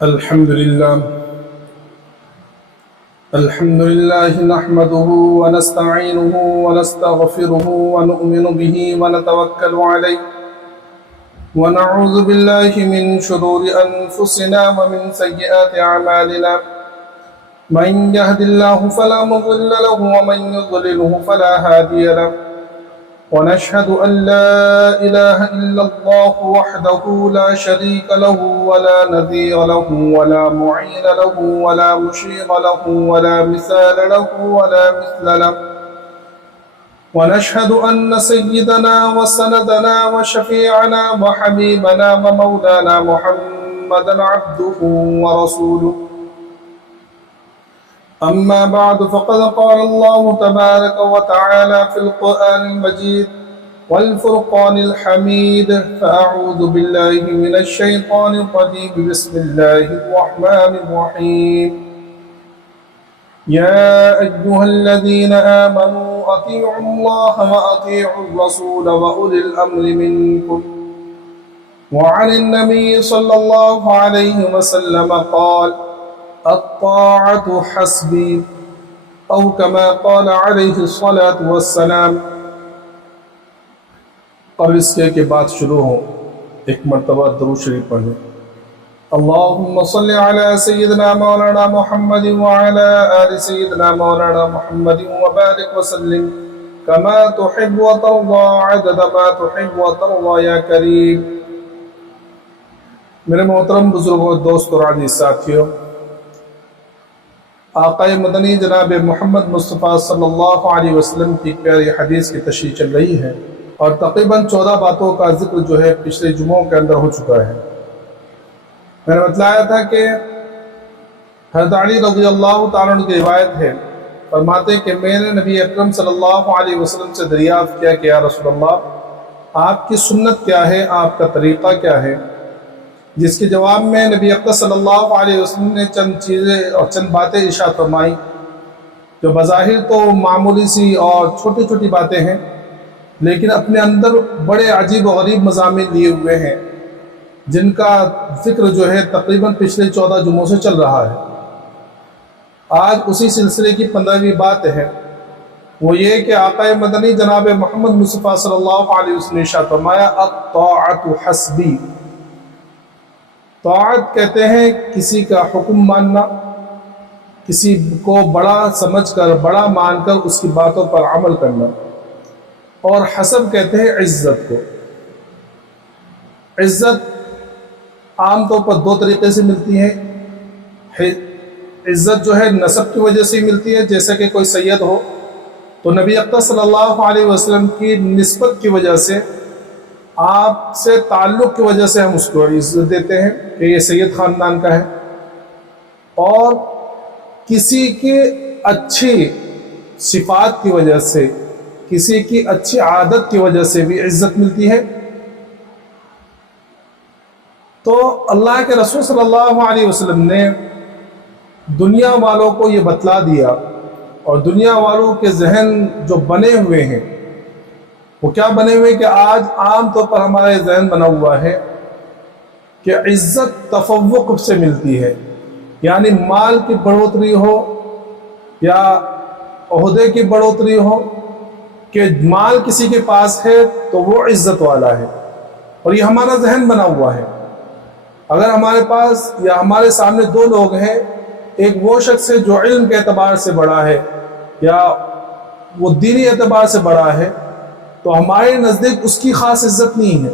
الحمد لله نحمده ونستعينه ونستغفره ونؤمن به ونتوكل عليه ونعوذ بالله من شرور أنفسنا ومن سيئات أعمالنا من يهد الله فلا مضل له ومن يضلله فلا هادي له ونشهد أن لا إله إلا الله وحده لا شريك له ولا نظير له ولا معين له ولا مشير له ولا مثال له ولا مثل له ونشهد أن سيدنا وسندنا وشفيعنا وحبيبنا ومولانا محمدا عبده ورسوله أما بعد فقد قال الله تبارك وتعالى في القرآن المجيد والفرقان الحميد فأعوذ بالله من الشيطان الرجيم بسم الله الرحمن الرحيم يا أيها الذين آمنوا أطيعوا الله وأطيعوا الرسول وأولي الأمر منكم وعن النبي صلى الله عليه وسلم قال الطاعة حسبي أو كما قال عليه الصلاة والسلام. اور اس کے بعد شروع ہو ایک مرتبہ درود شریف پڑھیں. اللهم صل على سيدنا مولانا محمد وعلى آل سيدنا مولانا محمد وبارك وسلم كما تحب وترضى عدد ما تحب وترضى يا کریم. میرے محترم بزرگوں، دوستوں اور عزیز ساتھیوں، آقا مدنی جناب محمد مصطفیٰ صلی اللہ علیہ وسلم کی پیاری حدیث کی تشریح چل رہی ہے اور تقریباً 14 باتوں کا ذکر جو ہے پچھلے جمعوں کے اندر ہو چکا ہے. میں نے بتلایا تھا کہ حضرت علی رضی اللہ تعالیٰ عنہ کی روایت ہے، فرماتے کہ میں نے نبی اکرم صلی اللہ علیہ وسلم سے دریافت کیا کہ یا رسول اللہ، آپ کی سنت کیا ہے، آپ کا طریقہ کیا ہے؟ جس کے جواب میں نبی اکرم صلی اللہ علیہ وسلم نے چند چیزیں اور چند باتیں ارشاد فرمائیں جو بظاہر تو معمولی سی اور چھوٹی چھوٹی باتیں ہیں، لیکن اپنے اندر بڑے عجیب و غریب مضامین لیے ہوئے ہیں، جن کا ذکر جو ہے تقریباً پچھلے 14 جمعوں سے چل رہا ہے. آج اسی سلسلے کی 15ویں بات ہے، وہ یہ کہ آقا مدنی جناب محمد مصطفیٰ صلی اللہ علیہ وسلم نے ارشاد فرمایا الطاعت حسبی. طاعت کہتے ہیں کسی کا حکم ماننا، کسی کو بڑا سمجھ کر، بڑا مان کر اس کی باتوں پر عمل کرنا. اور حسب کہتے ہیں عزت کو. عزت عام طور پر 2 طریقے سے ملتی ہے. عزت جو ہے نسب کی وجہ سے ملتی ہے، جیسا کہ کوئی سید ہو تو نبی اکرم صلی اللہ علیہ وسلم کی نسبت کی وجہ سے، آپ سے تعلق کی وجہ سے ہم اس کو عزت دیتے ہیں کہ یہ سید خاندان کا ہے. اور کسی کی اچھی صفات کی وجہ سے، کسی کی اچھی عادت کی وجہ سے بھی عزت ملتی ہے. تو اللہ کے رسول صلی اللہ علیہ وسلم نے دنیا والوں کو یہ بتلا دیا، اور دنیا والوں کے ذہن جو بنے ہوئے ہیں وہ کیا بنے ہوئے کہ آج عام طور پر ہمارا یہ ذہن بنا ہوا ہے کہ عزت تفوق سے ملتی ہے، یعنی مال کی بڑھوتری ہو یا عہدے کی بڑھوتری ہو، کہ مال کسی کے پاس ہے تو وہ عزت والا ہے. اور یہ ہمارا ذہن بنا ہوا ہے. اگر ہمارے پاس یا ہمارے سامنے 2 لوگ ہیں، ایک وہ شخص ہے جو علم کے اعتبار سے بڑا ہے یا وہ دینی اعتبار سے بڑا ہے، تو ہمارے نزدیک اس کی خاص عزت نہیں ہے.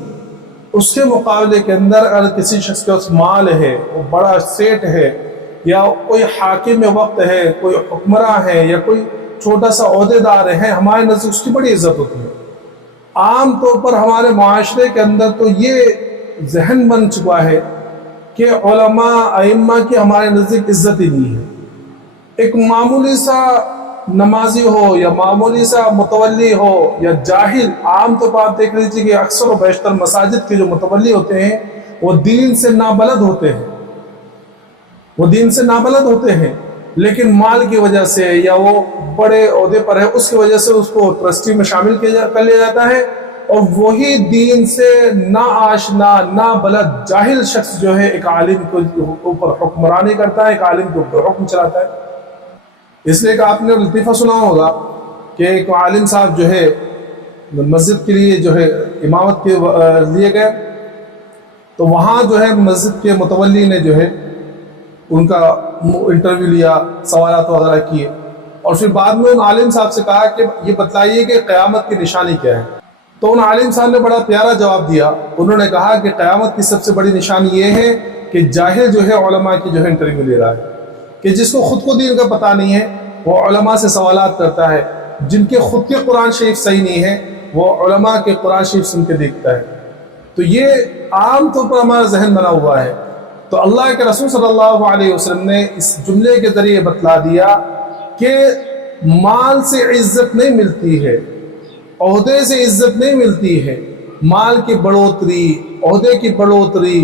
اس کے مقابلے کے اندر اگر کسی شخص کے پاس مال ہے، وہ بڑا سیٹ ہے، یا کوئی حاکم وقت ہے، کوئی حکمراں ہے، یا کوئی چھوٹا سا عہدے دار ہے، ہمارے نزدیک اس کی بڑی عزت ہوتی ہے. عام طور پر ہمارے معاشرے کے اندر تو یہ ذہن بن چکا ہے کہ علماء ائمہ کی ہمارے نزدیک عزت ہی نہیں ہے. ایک معمولی سا نمازی ہو یا معمولی سا متولی ہو یا جاہل، عام طور پر آپ دیکھ لیجیے کہ اکثر و بیشتر مساجد کے جو متولی ہوتے ہیں وہ دین سے نابلد ہوتے ہیں، لیکن مال کی وجہ سے یا وہ بڑے عہدے پر ہے اس کی وجہ سے اس کو ٹرسٹی میں شامل کر لیا جاتا ہے اور وہی دین سے نا آشنا نا بلد جاہل شخص جو ہے ایک عالم کے اوپر حکمرانی کرتا ہے، ایک عالم کے اوپر حکم چلاتا ہے۔ اس لیے کہ آپ نے لطیفہ سنا ہوگا کہ ایک عالم صاحب جو ہے مسجد کے لیے جو ہے امامت کے لیے گئے، تو وہاں جو ہے مسجد کے متولی نے جو ہے ان کا انٹرویو لیا، سوالات وغیرہ کیے، اور پھر بعد میں ان عالم صاحب سے کہا کہ یہ بتلائیے کہ قیامت کی نشانی کیا ہے۔ تو ان عالم صاحب نے بڑا پیارا جواب دیا، انہوں نے کہا کہ قیامت کی سب سے بڑی نشانی یہ ہے کہ جاہل جو ہے علماء کی جو ہے انٹرویو لے رہا ہے، کہ جس کو خود کو دین کا پتہ نہیں ہے وہ علماء سے سوالات کرتا ہے، جن کے خود کے قرآن شریف صحیح نہیں ہے وہ علماء کے قرآن شریف سن کے دیکھتا ہے۔ تو یہ عام طور پر ہمارا ذہن بنا ہوا ہے۔ تو اللہ کے رسول صلی اللہ علیہ وسلم نے اس جملے کے ذریعے بتلا دیا کہ مال سے عزت نہیں ملتی ہے، عہدے سے عزت نہیں ملتی ہے، مال کی بڑھوتری، عہدے کی بڑھوتری،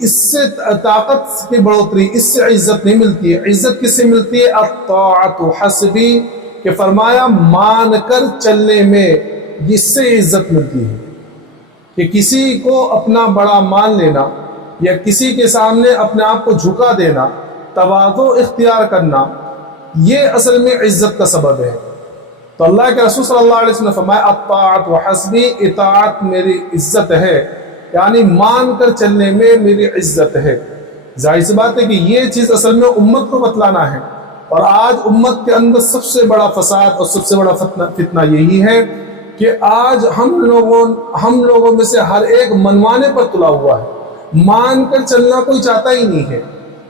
اس سے طاقت کی بڑھوتری، اس سے عزت نہیں ملتی ہے۔ عزت کس سے ملتی ہے؟ الطاعت حسبی، کہ فرمایا مان کر چلنے میں اس سے عزت ملتی ہے، کہ کسی کو اپنا بڑا مان لینا یا کسی کے سامنے اپنے آپ کو جھکا دینا، تواضع اختیار کرنا، یہ اصل میں عزت کا سبب ہے۔ تو اللہ کے رسول صلی اللہ علیہ وسلم نے فرمایا الطاعت وحسبی، اطاعت میری عزت ہے، یعنی مان کر چلنے میں میری عزت ہے۔ ظاہر سی بات ہے کہ یہ چیز اصل میں امت کو بتلانا ہے، اور آج امت کے اندر سب سے بڑا فساد اور سب سے بڑا فتنہ یہی ہے کہ آج ہم لوگوں میں سے ہر ایک منوانے پر تلا ہوا ہے، مان کر چلنا کوئی چاہتا ہی نہیں ہے،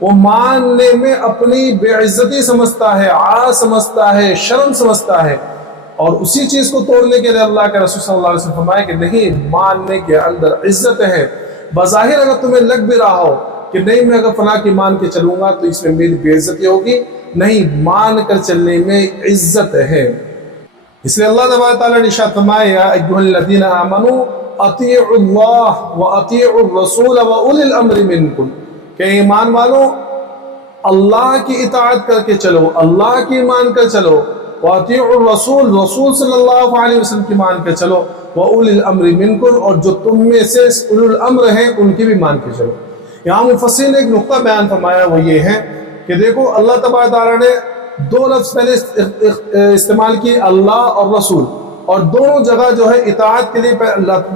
وہ ماننے میں اپنی بے عزتی سمجھتا ہے، عار سمجھتا ہے، شرم سمجھتا ہے، اور اسی چیز کو توڑنے کے لیے اللہ کے رسول صلی اللہ علیہ وسلم فرمایا کہ نہیں، ماننے کے اندر عزت ہے۔ بظاہر اگر تمہیں لگ بھی رہا ہو کہ نہیں میں اگر فلاں کی مان کے چلوں گا تو اس میں میری بے عزتی ہوگی، نہیں، مان کر چلنے میں عزت ہے۔ اس لیے اللہ تبارک تعالیٰ نے ارشاد فرمایا یا ایھا الذین آمنوا اطیعوا اللہ واطیعوا الرسول واولی الامر منکم، کہ ایمان والو اللہ کی اطاعت کر کے چلو، اللہ کی مان کر چلو، واطیعوا الرسول، رسول صلی اللہ علیہ وسلم کی مان کر چلو، واولی الامر منکم، اور جو تم میں سے اولو الامر ہیں ان کی بھی مان کے چلو۔ یہاں مفسرین نے ایک نقطہ بیان فرمایا، وہ یہ ہے کہ دیکھو اللہ تبارک تعالیٰ نے دو لفظ پہلے استعمال کی، اللہ اور رسول، اور دونوں جگہ جو ہے اطاعت کے لیے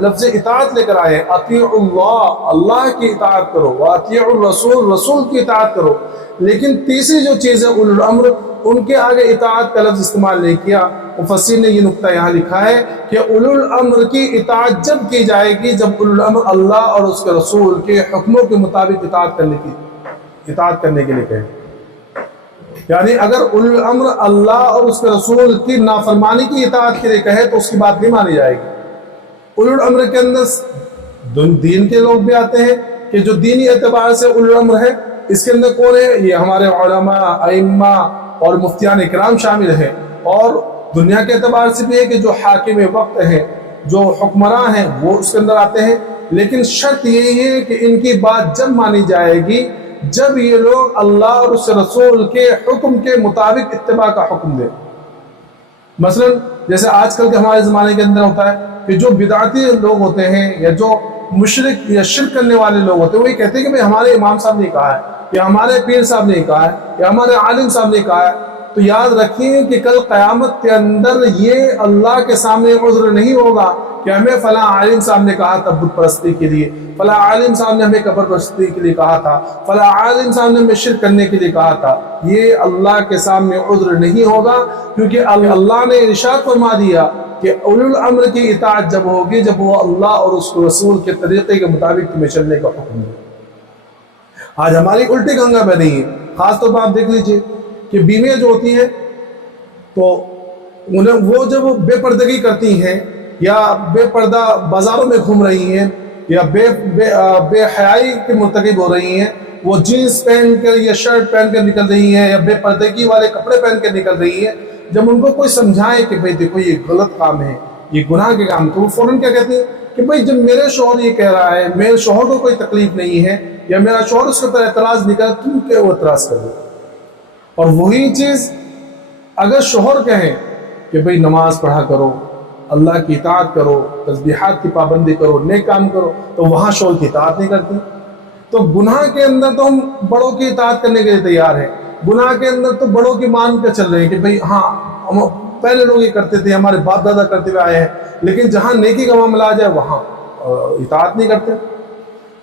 لفظ اطاعت لے کر آئے، اطیعوا اللہ، اللہ کی اطاعت کرو، واطیعوا الرسول، رسول کی اطاعت کرو، لیکن تیسری جو چیز ہے اولو الامر، ان کے آگے اطاعت کا لفظ استعمال نہیں کیا۔ مفسرین نے یہ نقطہ یہاں لکھا ہے کہ اولو الامر کی اطاعت جب کی جائے گی جب اولو الامر اللہ اور اس کے رسول کے حکموں کے مطابق اطاعت کرنے کے لیے کہے، یعنی اگر اولو الامر اللہ اور اس کے رسول کی نافرمانی کی اطاعت کے لیے کہے تو اس کی بات نہیں مانی جائے گی۔ اولو الامر کے اندر دین کے لوگ بھی آتے ہیں کہ جو دینی اعتبار سے اولو الامر ہے، اس کے اندر کون ہے؟ یہ ہمارے علماء، ائمہ اور مفتیان کرام شامل ہیں، اور دنیا کے اعتبار سے بھی ہے کہ جو حاکم وقت ہیں، جو حکمراں ہیں، وہ اس کے اندر آتے ہیں، لیکن شرط یہی ہے کہ ان کی بات جب مانی جائے گی جب یہ لوگ اللہ اور اس رسول کے حکم کے مطابق اتباع کا حکم دیں۔ مثلا جیسے آج کل کے ہمارے زمانے کے اندر ہوتا ہے کہ جو بدعتی لوگ ہوتے ہیں یا جو مشرک یا شرک کرنے والے لوگ ہوتے ہیں، وہ یہ کہتے ہیں کہ بھئی ہمارے امام صاحب نے کہا ہے، یا ہمارے پیر صاحب نے کہا ہے، یا ہمارے عالم صاحب نے کہا ہے۔ تو یاد رکھیں کہ کل قیامت کے اندر یہ اللہ کے سامنے عذر نہیں ہوگا کہ ہمیں فلاں عالم صاحب نے کہا تھا بت پرستی کے لیے، فلاں عالم صاحب نے ہمیں قبر پرستی کے لیے کہا تھا، فلاں عالم صاحب نے ہمیں شرک کرنے کے لیے کہا تھا۔ یہ اللہ کے سامنے عذر نہیں ہوگا، کیونکہ اللہ نے ارشاد فرما دیا کہ اولو الامر کی اطاعت جب ہوگی جب وہ اللہ اور اس کے رسول کے طریقے کے مطابق تمہیں چلنے کا حکم دے۔ آج ہماری الٹی گنگا بہ رہی ہے۔ خاص طور پر آپ دیکھ لیجئے کہ بیویاں جو ہوتی ہیں تو وہ جب بے پردگی کرتی ہیں یا بے پردہ بازاروں میں گھوم رہی ہیں یا بے حیائی کے مرتکب ہو رہی ہیں، وہ جینس پہن کر یا شرٹ پہن کر نکل رہی ہیں یا بے پردگی والے کپڑے پہن کر نکل رہی ہیں، جب ان کو کوئی سمجھائے کہ بھئی دیکھو یہ غلط کام ہے، یہ گناہ کے کام، تو وہ فوراً کیا کہتی ہیں کہ بھئی جب میرے شوہر یہ کہہ رہا ہے، میرے شوہر کو کوئی تکلیف نہیں ہے یا میرا شوہر اس کے اوپر اعتراض نہیں کرا، تم کیا وہ اعتراض کر دو۔ اور وہی چیز اگر شوہر کہیں کہ بھئی نماز پڑھا کرو، اللہ کی اطاعت کرو، تسبیحات کی پابندی کرو، نیک کام کرو، تو وہاں شور کی اطاعت نہیں کرتے۔ تو گناہ کے اندر تو ہم بڑوں کی اطاعت کرنے کے لیے تیار ہیں، گناہ کے اندر تو بڑوں کی مان کر چل رہے ہیں کہ بھئی ہاں ہم پہلے لوگ یہ کرتے تھے، ہمارے باپ دادا کرتے ہوئے آئے ہیں، لیکن جہاں نیکی کا معاملہ آ جائے وہاں اطاعت نہیں کرتے۔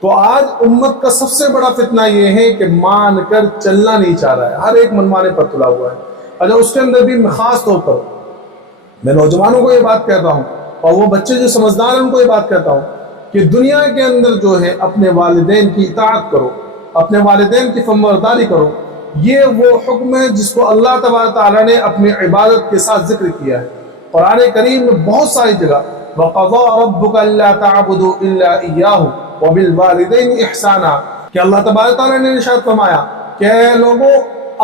تو آج امت کا سب سے بڑا فتنہ یہ ہے کہ مان کر چلنا نہیں چاہ رہا ہے، ہر ایک منمانے پر تلا ہوا ہے۔ اگر اس کے اندر بھی خاص طور پر میں نوجوانوں کو یہ بات کہتا ہوں، اور وہ بچے جو سمجھدار ہیں ان کو یہ بات کہتا ہوں کہ دنیا کے اندر جو ہے اپنے والدین کی اطاعت کرو، اپنے والدین کی فرمانبرداری کرو۔ یہ وہ حکم ہے جس کو اللہ تبارک تعالیٰ نے اپنی عبادت کے ساتھ ذکر کیا ہے۔ قرآن کریم میں بہت ساری جگہ وَقَضَىٰ رَبُّكَ أَلَّا تَعْبُدُوا إِلَّا إِيَّاهُ وَبِالْوَالِدَيْنِ إِحْسَانًا کہ اللہ تبارک تعالیٰ نے ارشاد فرمایا کہ اے لوگوں،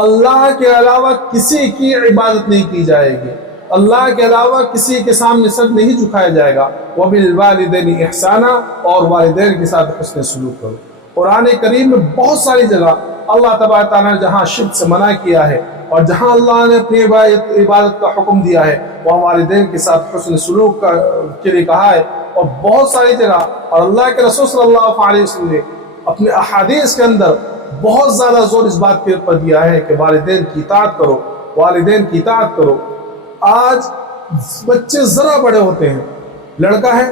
اللہ کے علاوہ کسی کی عبادت نہیں کی جائے گی، اللہ کے علاوہ کسی کے سامنے سر نہیں جھکایا جائے گا، وَبِالْوَالِدَيْنِ إِحْسَانًا اور والدین کے ساتھ حسن سلوک کرو۔ قرآن کریم میں بہت ساری جگہ اللہ تبارک تعالیٰ نے جہاں شرک سے منع کیا ہے اور جہاں اللہ نے اپنی عبادت کا حکم دیا ہے وہاں والدین کے ساتھ حسن سلوک کے لیے کہا ہے، اور بہت ساری جگہ اور اللہ کے رسول صلی اللہ علیہ وسلم نے اپنے احادیث کے اندر بہت زیادہ زور اس بات کے اوپر دیا ہے کہ والدین کی اطاعت کرو، والدین کی اطاعت کرو۔ آج بچے ذرا بڑے ہوتے ہیں، لڑکا ہے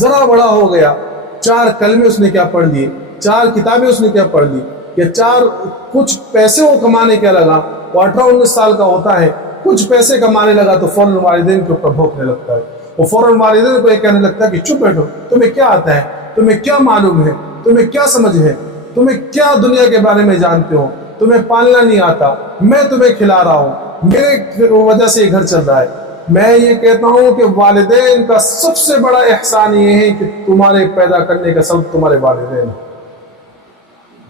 ذرا بڑا ہو گیا، 4 کلمے اس نے کیا پڑھ لیے، 4 کتابیں اس نے کیا پڑھ لی، یا 4 کچھ پیسے وہ کمانے کیا لگا، وہ 18-19 سال کا ہوتا ہے، کچھ پیسے کمانے لگا تو فوراً والدین کے اوپر بھونکنے لگتا ہے، وہ فوراً والدین کو یہ کہنے لگتا ہے کہ چپ بیٹھو، تمہیں کیا آتا ہے، تمہیں کیا معلوم ہے، تمہیں کیا سمجھ ہے، تمہیں کیا دنیا کے بارے میں جانتے ہو، تمہیں پالنا نہیں آتا، میں تمہیں کھلا رہا ہوں، میرے وجہ سے یہ گھر چل رہا ہے۔ میں یہ کہتا ہوں کہ والدین کا سب سے بڑا احسان یہ ہے کہ تمہارے پیدا کرنے کا سبب تمہارے والدین ہیں۔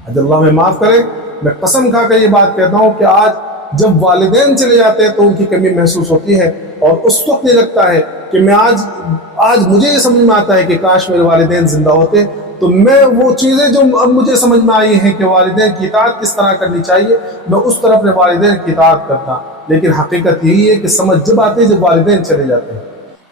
آج اللہ میں معاف کرے، میں قسم کھا کر یہ بات کہتا ہوں کہ آج جب والدین چلے جاتے ہیں تو ان کی کمی محسوس ہوتی ہے، اور اس وقت یہ لگتا ہے کہ میں آج مجھے یہ سمجھ میں آتا ہے کہ کاش میرے والدین زندہ ہوتے تو میں وہ چیزیں جو اب مجھے سمجھ میں آئی ہیں کہ والدین کی اطاعت کس طرح کرنی چاہیے، میں اس طرح اپنے والدین کی اطاعت کرتا۔ لیکن حقیقت یہی ہے کہ سمجھ جب آتی ہے جب والدین چلے جاتے ہیں۔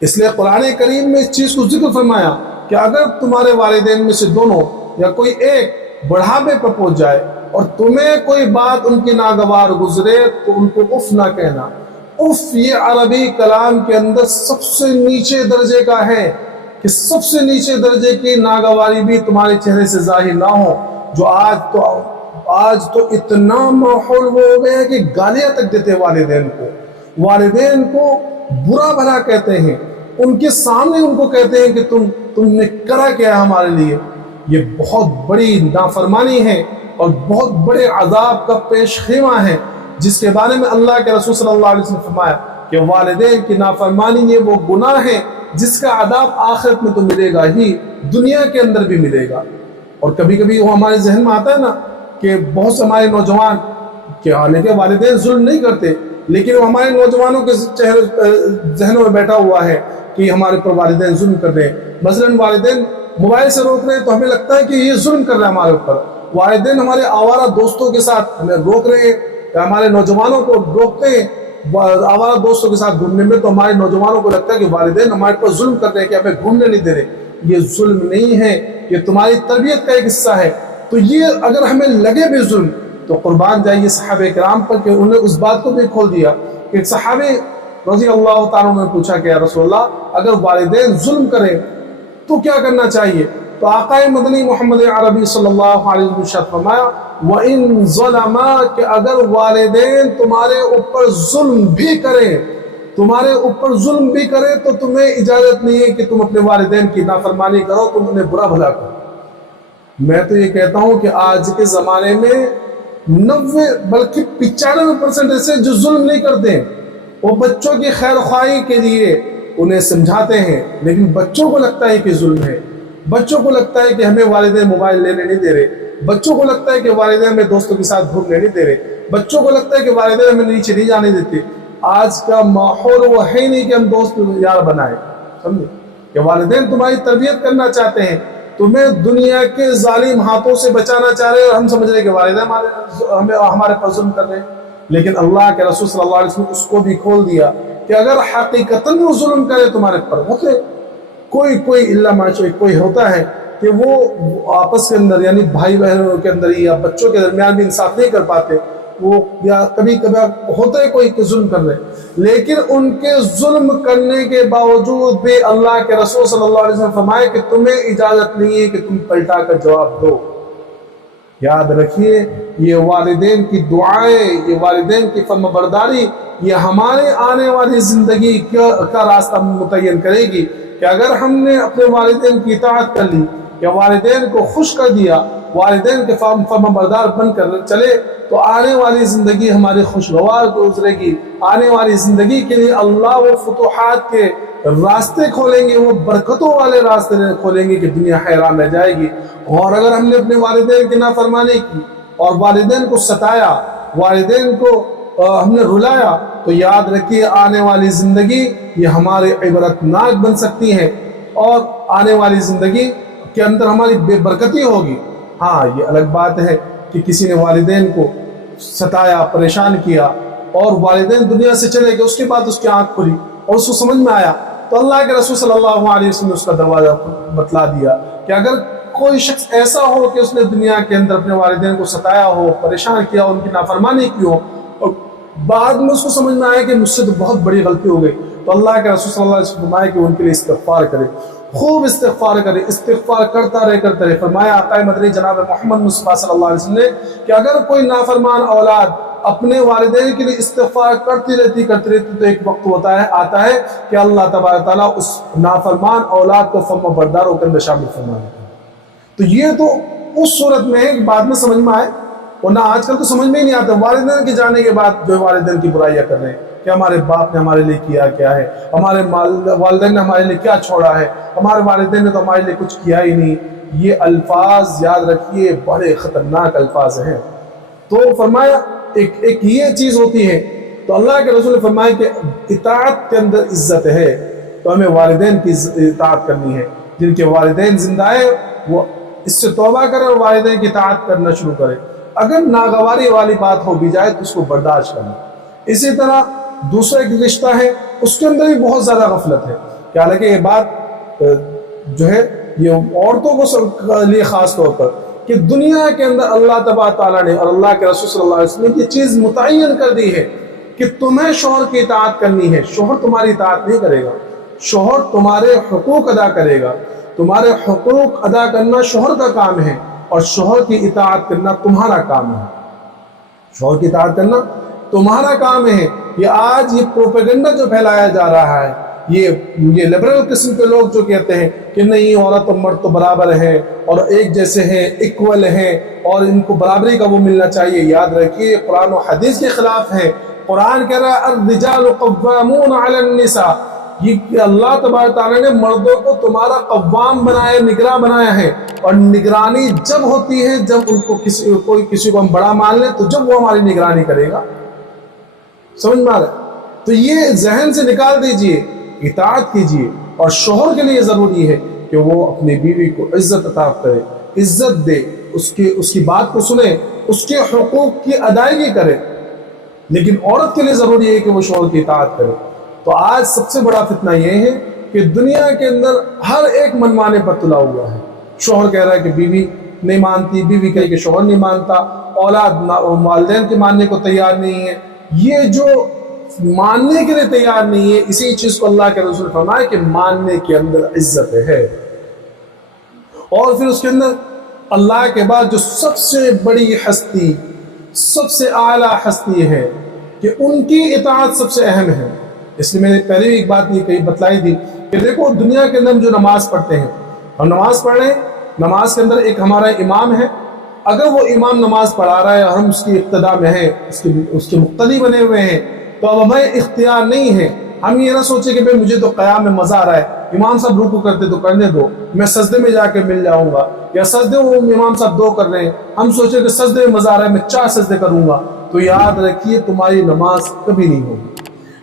اس لیے قرآن کریم میں اس چیز کو ذکر فرمایا کہ اگر تمہارے والدین میں سے دونوں یا کوئی ایک بڑھاپے پر پہنچ جائے اور تمہیں کوئی بات ان کی ناگوار گزرے تو ان کو اف نہ کہنا۔ اف یہ عربی کلام کے اندر سب سے نیچے درجے کا ہے کہ سب سے نیچے درجے کی ناگواری بھی تمہارے چہرے سے ظاہر نہ ہو۔ جو آج تو اتنا ماحول وہ ہو گیا ہے کہ گالیاں تک دیتے والدین کو برا بھلا کہتے ہیں، ان کے سامنے ان کو کہتے ہیں کہ تم نے کرا کیا ہے ہمارے لیے۔ یہ بہت بڑی نافرمانی ہے اور بہت بڑے عذاب کا پیش خیمہ ہے، جس کے بارے میں اللہ کے رسول صلی اللہ علیہ وسلم نے فرمایا کہ والدین کی نافرمانی یہ وہ گناہ ہے جس کا عذاب آخرت میں تو ملے گا ہی، دنیا کے اندر بھی ملے گا۔ اور کبھی کبھی وہ ہمارے ذہن میں آتا ہے نا کہ بہت سے ہمارے نوجوان کہ حالانکہ والدین ظلم نہیں کرتے، لیکن وہ ہمارے نوجوانوں کے ذہنوں میں بیٹھا ہوا ہے کہ ہمارے پر والدین ظلم کر رہے ہیں۔ مثلاً والدین موبائل سے روک رہے ہیں تو ہمیں لگتا ہے کہ یہ ظلم کر رہا ہے ہمارے اوپر۔ والدین ہمارے آوارہ دوستوں کے ساتھ ہمیں روک رہے ہیں، ہمارے نوجوانوں کو روکتے ہیں آوارہ دوستوں کے ساتھ گھومنے میں، تو ہمارے نوجوانوں کو لگتا ہے کہ والدین ہمارے پر ظلم کر رہے ہیں کہ ہمیں گھومنے نہیں دے رہے۔ یہ ظلم نہیں ہے، یہ تمہاری تربیت کا ایک حصہ ہے۔ تو یہ اگر ہمیں لگے بھی ظلم تو قربان جائیے صحابہ کرام پر کہ انہوں نے اس بات کو بھی کھول دیا کہ ایک صحابی رضی اللہ تعالیٰ نے پوچھا کہ یا رسول اللہ اگر والدین ظلم کریں تو کیا کرنا چاہیے؟ تو آقا مدنی محمد عربی صلی اللہ علیہ وسلم نے فرمایا وَإِن ظَلَمَا کہ اگر والدین تمہارے اوپر ظلم بھی کریں، تمہارے اوپر ظلم بھی کریں تو تمہیں اجازت نہیں ہے کہ تم اپنے والدین کی نافرمانی کرو، تم انہیں برا بھلا کرو۔ میں تو یہ کہتا ہوں کہ آج کے زمانے میں 90 بلکہ 95% ایسے جو ظلم نہیں کرتے، وہ بچوں کی خیر خواہی کے لیے انہیں سمجھاتے ہیں، لیکن بچوں کو لگتا ہے کہ ظلم ہے، بچوں کو لگتا ہے کہ ہمیں والدین موبائل لینے نہیں دے رہے، بچوں کو لگتا ہے کہ والدین ہمیں دوستوں کے ساتھ گھومنے نہیں دے رہے، بچوں کو لگتا ہے کہ والدین ہمیں نیچے نہیں جانے دیتے۔ آج کا ماحول وہ ہے نہیں کہ ہم دوست یار بنائیں، سمجھے کہ والدین تمہاری تربیت کرنا چاہتے ہیں، تمہیں دنیا کے ظالم ہاتھوں سے بچانا چاہ رہے ہیں، اور ہم سمجھ رہے کہ والدین ہمارے پر ظلم کر رہے ہیں۔ لیکن اللہ کے رسول صلی اللہ علیہ وسلم نے اس کو بھی کھول دیا کہ اگر حقیقتاً وہ ظلم کرے تمہارے پر، ہوتے کوئی اللہ ماشاء کوئی ہوتا ہے کہ وہ آپس کے اندر یعنی بھائی بہنوں کے اندر یا بچوں کے درمیان بھی انصاف نہیں کر پاتے، وہ یا کبھی کبھی ہوتا ہے کوئی کہ ظلم کر رہے، لیکن ان کے ظلم کرنے کے باوجود بھی اللہ کے رسول صلی اللہ علیہ وسلم فرمائے کہ تمہیں اجازت نہیں ہے کہ تم پلٹا کر جواب دو۔ یاد رکھیے یہ والدین کی دعائیں، یہ والدین کی فرما برداری، یہ ہمارے آنے والی زندگی کا راستہ متعین کرے گی کہ اگر ہم نے اپنے والدین کی اطاعت کر لی یا والدین کو خوش کر دیا، والدین کے فرما بردار بن کر چلے، تو آنے والی زندگی ہماری خوشگوار گزرے گی۔ آنے والی زندگی کے لیے اللہ وہ فتوحات کے راستے کھولیں گے، وہ برکتوں والے راستے کھولیں گے کہ دنیا حیران رہ جائے گی۔ اور اگر ہم نے اپنے والدین کی نافرمانی کی اور والدین کو ستایا، والدین کو ہم نے رلایا، تو یاد رکھیے آنے والی زندگی یہ ہمارے عبرتناک بن سکتی ہے، اور آنے والی زندگی کے اندر ہماری بے برکتی ہوگی۔ ہاں یہ الگ بات ہے کہ کسی نے والدین کو ستایا، پریشان کیا، اور والدین دنیا سے چلے گئے، اس کے بعد اس کی آنکھ کھلی اور اس کو سمجھ میں آیا، تو اللہ کے رسول صلی اللہ علیہ وسلم نے اس کا دروازہ بتلا دیا کہ اگر کوئی شخص ایسا ہو کہ اس نے دنیا کے اندر اپنے والدین کو ستایا ہو، پریشان کیا، ان کی نافرمانی کی ہو، اور بعد میں اس کو سمجھ میں آیا کہ مجھ سے تو بہت بڑی غلطی ہو گئی، تو اللہ کے رسول صلی اللہ علیہ وسلم فرمایا کہ ان کے لیے استغفار کرے، خوب استغفار کرے، استغفار کرتا رہے۔ فرمایا آقا مدنی جناب محمد مصطفیٰ صلی اللہ علیہ وسلم نے کہ اگر کوئی نافرمان اولاد اپنے والدین کے لیے استغفار کرتی رہتی تو ایک وقت آتا ہے کہ اللہ تبارک تعالیٰ اس نافرمان اولاد کو فرما برداروں کے اندر شامل فرمانے کا۔ تو یہ تو اس صورت میں ہے کہ بعد میں سمجھ میں آئے، ورنہ آج کل تو سمجھ میں ہی نہیں آتا، والدین کے جانے کے بعد جو والدین کی برائیاں کر رہے ہیں کہ ہمارے باپ نے ہمارے لیے کیا ہے، ہمارے والدین نے ہمارے لیے کیا چھوڑا ہے، ہمارے والدین نے تو ہمارے لیے کچھ کیا ہی نہیں۔ یہ الفاظ یاد رکھیے بڑے خطرناک الفاظ ہیں۔ تو فرمایا ایک یہ چیز ہوتی ہے، تو اللہ کے رسول نے فرمایا کہ اطاعت کے اندر عزت ہے، تو ہمیں والدین کی اطاعت کرنی ہے۔ جن کے والدین زندہ ہے وہ اس سے توبہ کرے اور والدین کی اطاعت کرنا شروع کرے، اگر ناگواری والی بات ہو بھی جائے تو اس کو برداشت کرنا۔ اسی طرح دوسرا ایک رشتہ ہے، اس کے اندر بھی بہت زیادہ غفلت ہے کہ حالانکہ یہ بات جو ہے یہ عورتوں کو لیے خاص طور پر کہ دنیا کے اندر اللہ تبارک تعالیٰ نے اور اللہ کے رسول صلی اللہ علیہ وسلم نے یہ چیز متعین کر دی ہے کہ تمہیں شوہر کی اطاعت کرنی ہے، شوہر تمہاری اطاعت نہیں کرے گا، شوہر تمہارے حقوق ادا کرے گا، تمہارے حقوق ادا کرنا شوہر کا کام ہے، اور شوہر کی اطاعت کرنا تمہارا کام ہے۔ شوہر کی اطاعت کرنا تمہارا کام ہے۔ یہ آج یہ پروپیگنڈا جو پھیلایا جا رہا ہے، یہ لبرل قسم کے لوگ جو کہتے ہیں کہ نہیں عورت اور مرد تو برابر ہے اور ایک جیسے ہیں، ایکول ہیں، اور ان کو برابری کا وہ ملنا چاہیے، یاد رکھیے قرآن و حدیث کے خلاف ہے۔ قرآن کہہ رہا ہے الرجال قوامون علی النساء، یہ اللہ تبارک تعالیٰ نے مردوں کو تمہارا قوام بنایا، نگراں بنایا ہے، اور نگرانی جب ہوتی ہے جب ان کو کسی کو ہم بڑا مان لیں، تو جب وہ ہماری نگرانی کرے گا۔ سمجھ میں آ رہا ہے؟ تو یہ ذہن سے نکال دیجئے، اطاعت کیجئے، اور شوہر کے لیے ضروری ہے کہ وہ اپنی بیوی کو عزت عطا کرے، عزت دے، اس کی بات کو سنے، اس کے حقوق کی ادائیگی کرے، لیکن عورت کے لیے ضروری ہے کہ وہ شوہر کی اطاعت کرے۔ تو آج سب سے بڑا فتنہ یہ ہے کہ دنیا کے اندر ہر ایک منمانے پر تلا ہوا ہے۔ شوہر کہہ رہا ہے کہ بیوی نہیں مانتی، بیوی کہے کہ شوہر نہیں مانتا، اولاد والدین کے ماننے کو تیار نہیں ہے۔ یہ جو ماننے کے لیے تیار نہیں ہے، اسی چیز کو اللہ کے رسول نے فرمایا کہ ماننے کے اندر عزت ہے۔ اور پھر اس کے اندر اللہ کے بعد جو سب سے بڑی ہستی، سب سے اعلیٰ ہستی ہے کہ ان کی اطاعت سب سے اہم ہے۔ اس لیے میں نے پہلے بھی ایک بات یہ کہیں بتلائی تھی کہ دیکھو دنیا کے اندر جو نماز پڑھتے ہیں، ہم نماز پڑھ رہے ہیں، نماز کے اندر ایک ہمارا امام ہے، اگر وہ امام نماز پڑھا رہا ہے اور ہم اس کی اقتداء میں ہیں، اس کے مقتدی بنے ہوئے ہیں، تو اب ہمیں اختیار نہیں ہے۔ ہم یہ نہ سوچیں کہ مجھے تو قیام میں مزہ آ رہا ہے، امام صاحب رکوع کرتے تو کرنے دو، میں سجدے میں جا کے مل جاؤں گا، یا سجدے وہ امام صاحب 2 کر رہے ہیں، ہم سوچیں کہ سجدے میں مزہ آ رہا ہے، میں 4 سجدے کروں گا، تو یاد رکھیے تمہاری نماز کبھی نہیں ہوگی۔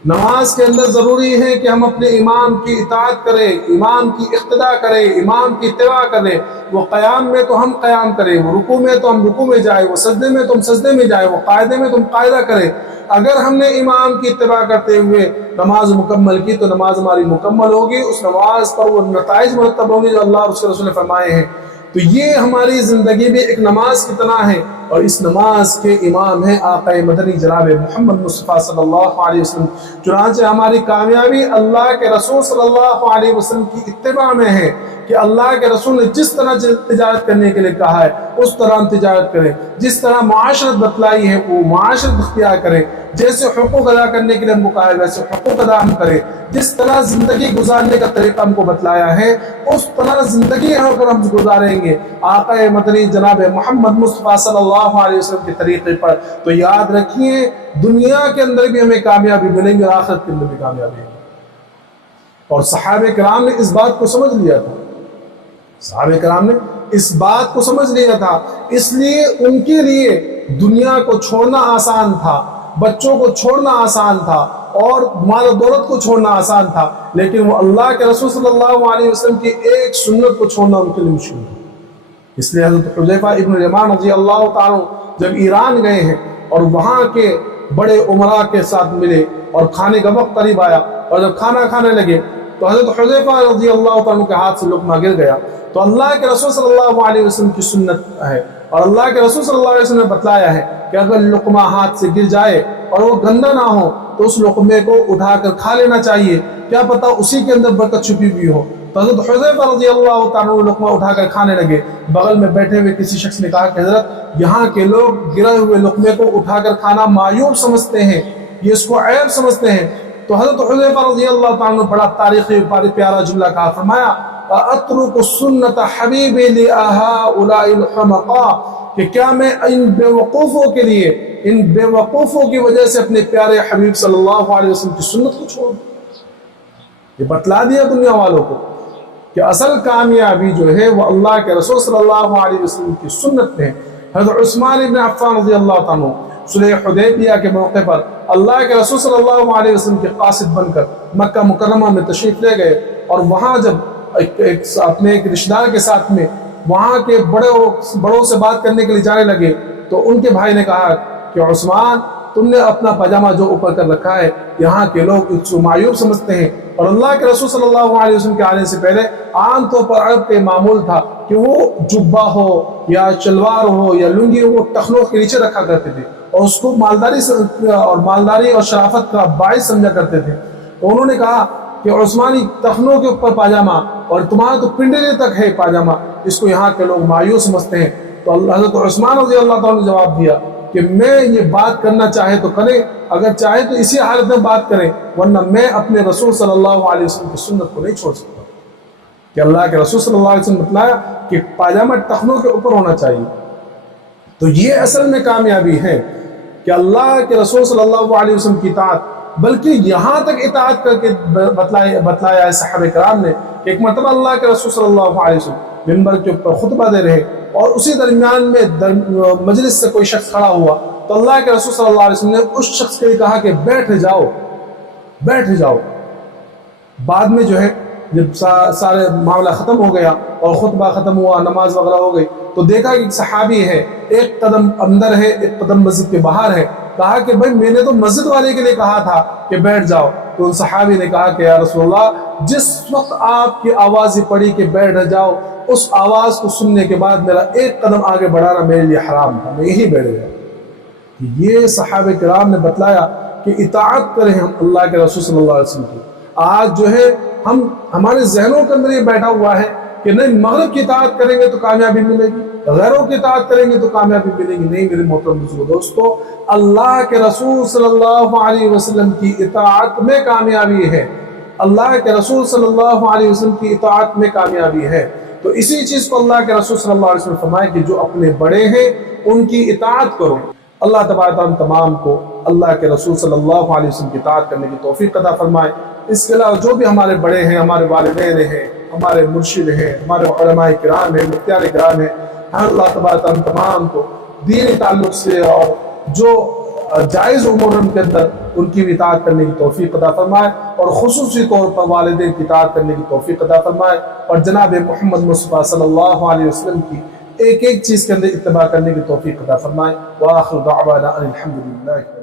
نماز کے اندر ضروری ہے کہ ہم اپنے امام کی اطاعت کریں، امام کی اقتداء کریں، امام کی اتباع کریں۔ وہ قیام میں تو ہم قیام کریں، وہ رکوع میں تو ہم رکوع میں جائیں، وہ سجدے میں تو ہم سجدے میں جائیں، وہ قاعدے میں تو ہم قاعدہ کریں۔ اگر ہم نے امام کی اتباع کرتے ہوئے نماز مکمل کی تو نماز ہماری مکمل ہوگی، اس نماز پر وہ نتائج مرتب ہوں گے جو اللہ اور اس کے رسول نے فرمائے ہیں۔ تو یہ ہماری زندگی میں ایک نماز کی طرح ہے، اور اس نماز کے امام ہیں آقا مدنی جناب محمد مصطفیٰ صلی اللہ علیہ وسلم۔ چنانچہ ہماری کامیابی اللہ کے رسول صلی اللہ علیہ وسلم کی اتباع میں ہے کہ اللہ کے رسول نے جس طرح تجارت کرنے کے لیے کہا ہے اس طرح ہم تجارت کریں، جس طرح معاشرت بتلائی ہے وہ معاشرت اختیار کریں، جیسے حقوق ادا کرنے کے لیے ہم کو کہا ہے ویسے حقوق ادا ہم کریں، جس طرح زندگی گزارنے کا طریقہ ہم کو بتلایا ہے اس طرح زندگی اگر ہم گزاریں گے آقا مدنی جناب محمد مصطفیٰ صلی اللہ علیہ وسلم کے طریقے پر، تو یاد رکھیے دنیا کے اندر بھی ہمیں کامیابی ملیں گی اور آخرت کے اندر بھی کامیابی ہے۔ اور صحابہ کرام نے اس بات کو سمجھ لیا تھا، صحابہ کرام نے اس بات کو سمجھ لیا تھا، اس لیے ان کے لیے دنیا کو چھوڑنا آسان تھا، بچوں کو چھوڑنا آسان تھا، اور مال و دولت کو چھوڑنا آسان تھا، لیکن وہ اللہ کے رسول صلی اللہ علیہ وسلم کی ایک سنت کو چھوڑنا ان کے لیے مشکل ہے۔ اس لیے حضرت حذیفہ ابن الیمان رضی اللہ تعالیٰ جب ایران گئے ہیں اور وہاں کے بڑے عمراء کے ساتھ ملے اور کھانے کا وقت قریب آیا اور جب کھانا کھانے لگے تو حضرت حذیفہ رضی اللہ تعالیٰ کے ہاتھ سے لقمہ گر گیا، تو اللہ کے رسول صلی اللہ علیہ وسلم کی سنت ہے اور اللہ کے رسول صلی اللہ علیہ وسلم نے بتلایا ہے کہ اگر لقمہ ہاتھ سے گر جائے اور وہ گندا نہ ہو تو اس لقمے کو اٹھا کر کھا لینا چاہیے، کیا پتہ اسی کے اندر برکت چھپی ہوئی ہو۔ تو حضرت حذیفہ رضی اللہ تعالیٰ عنہ لقمہ اٹھا کر کھانے لگے، بغل میں بیٹھے ہوئے کسی شخص نے کہا کہ حضرت یہاں کے لوگ گرے ہوئے لقمے کو اٹھا کر کھانا معیوب سمجھتے ہیں، یہ اس کو عیب سمجھتے ہیں۔ تو حضرت حذیفہ رضی اللہ تعالیٰ عنہ بڑا تاریخی پیارا جملہ کہا، فرمایا اترک السنت حبیبی لہؤلاء الحمقاء، کہ کیا میں ان بے وقوفوں کے لیے، ان بے وقوفوں کی وجہ سے اپنے پیارے حبیب صلی اللہ علیہ وسلم کی سنت کو چھوڑ دوں۔ یہ بتلا دیا دنیا والوں کو کہ اصل کامیابی جو ہے وہ اللہ کے رسول صلی اللہ علیہ وسلم کی سنت ہے۔ حضرت عثمان ابن عفان رضی اللہ عنہ صلح حدیبیہ کے موقع پر اللہ کے رسول صلی اللہ علیہ وسلم کے قاصد بن کر مکہ مکرمہ میں تشریف لے گئے، اور وہاں جب اپنے ایک رشتہ دار کے ساتھ میں وہاں کے بڑوں سے بات کرنے کے لیے جانے لگے تو ان کے بھائی نے کہا کہ عثمان تم نے اپنا پاجامہ جو اوپر کر رکھا ہے یہاں کے لوگ اس کو معیوب سمجھتے ہیں، اور اللہ کے رسول صلی اللہ علیہ وسلم کے آنے سے پہلے عام طور پر عرب کے معمول تھا کہ وہ جبہ ہو یا شلوار ہو یا لنگی ہو وہ ٹخنوں کے نیچے رکھا کرتے تھے اور اس کو مالداری اور شرافت کا باعث سمجھا کرتے تھے۔ تو انہوں نے کہا کہ عثمانی ٹخنوں کے اوپر پاجامہ اور تمہارا تو پنڈلی تک ہے پاجامہ، اس کو یہاں کے لوگ مایوس سمجھتے ہیں۔ تو حضرت عثمان رضی اللہ تعالیٰ نے جواب دیا کہ میں یہ بات کرنا چاہے تو کریں، اگر چاہے تو اسی حالت میں بات کریں، ورنہ میں اپنے رسول صلی اللہ علیہ وسلم کی سنت کو نہیں چھوڑ سکتا۔ کہ اللہ کے رسول صلی اللہ علیہ وسلم نے بتلایا کہ پاجامہ ٹخنوں کے اوپر ہونا چاہیے۔ تو یہ اصل میں کامیابی ہے کہ اللہ کے رسول صلی اللہ علیہ وسلم کی اطاعت، بلکہ یہاں تک اطاعت کر کے بتلایا ہے صحابہ کرام نے کہ ایک مرتبہ اللہ کے رسول صلی اللہ علیہ وسلم منبر کے اوپر خطبہ دے رہے اور اسی درمیان میں مجلس سے کوئی شخص کھڑا ہوا تو اللہ کے رسول صلی اللہ علیہ وسلم نے اس شخص کے لیے کہا کہ بیٹھ جاؤ بیٹھ جاؤ۔ بعد میں جو ہے جب سارے معاملہ ختم ہو گیا اور خطبہ ختم ہوا، نماز وغیرہ ہو گئی، تو دیکھا کہ ایک صحابی ہے، ایک قدم اندر ہے ایک قدم مسجد کے باہر ہے۔ کہا کہ بھائی میں نے تو مسجد والے کے لیے کہا تھا کہ بیٹھ جاؤ۔ تو ان صحابی نے کہا کہ یا رسول اللہ جس وقت آپ کی آواز پڑی کہ بیٹھ جاؤ، اس آواز کو سننے کے بعد میرا ایک قدم آگے بڑھانا میرے لیے حرام تھا، میں یہی بیٹھ گیا۔ یہ صحابہ کرام نے بتلایا کہ اطاعت کریں ہم اللہ کے رسول صلی اللہ علیہ وسلم کی۔ آج جو ہے ہمارے ذہنوں کے اندر یہ بیٹھا ہوا ہے کہ نہیں مغرب کی اطاعت کریں گے تو کامیابی ملے گی، غیروں کی اطاعت کریں گے تو کامیابی ملے گی۔ نہیں میرے محترم دوستو، اللہ کے رسول صلی اللہ علیہ وسلم کی اطاعت میں کامیابی ہے، اللہ کے رسول صلی اللہ علیہ وسلم کی اطاعت میں کامیابی ہے۔ تو اسی چیز کو اللہ کے رسول صلی اللہ علیہ وسلم فرمائے کہ جو اپنے بڑے ہیں ان کی اطاعت کرو۔ اللہ تبارک تعالیٰ تمام کو اللہ کے رسول صلی اللہ علیہ وسلم کی اطاعت کرنے کی توفیق عطا فرمائے۔ اس کے علاوہ جو بھی ہمارے بڑے ہیں، ہمارے والدین ہیں، ہمارے مرشد ہیں، ہمارے علماء کرام ہیں، مختار کرام ہیں، اللہ تبارک تعالیٰ تمام کو دینی تعلق سے اور جو جائز امور کے اندر ان کی بھی اطاعت کرنے کی توفیق عطا فرمائے، اور خصوصی طور پر والدین کی اطاعت کرنے کی توفیق عطا فرمائے، اور جناب محمد مصطفیٰ صلی اللہ علیہ وسلم کی ایک ایک چیز کے اندر اتباع کرنے کی توفیق عطا فرمائے۔ وآخر دعوانا ان الحمد للہ۔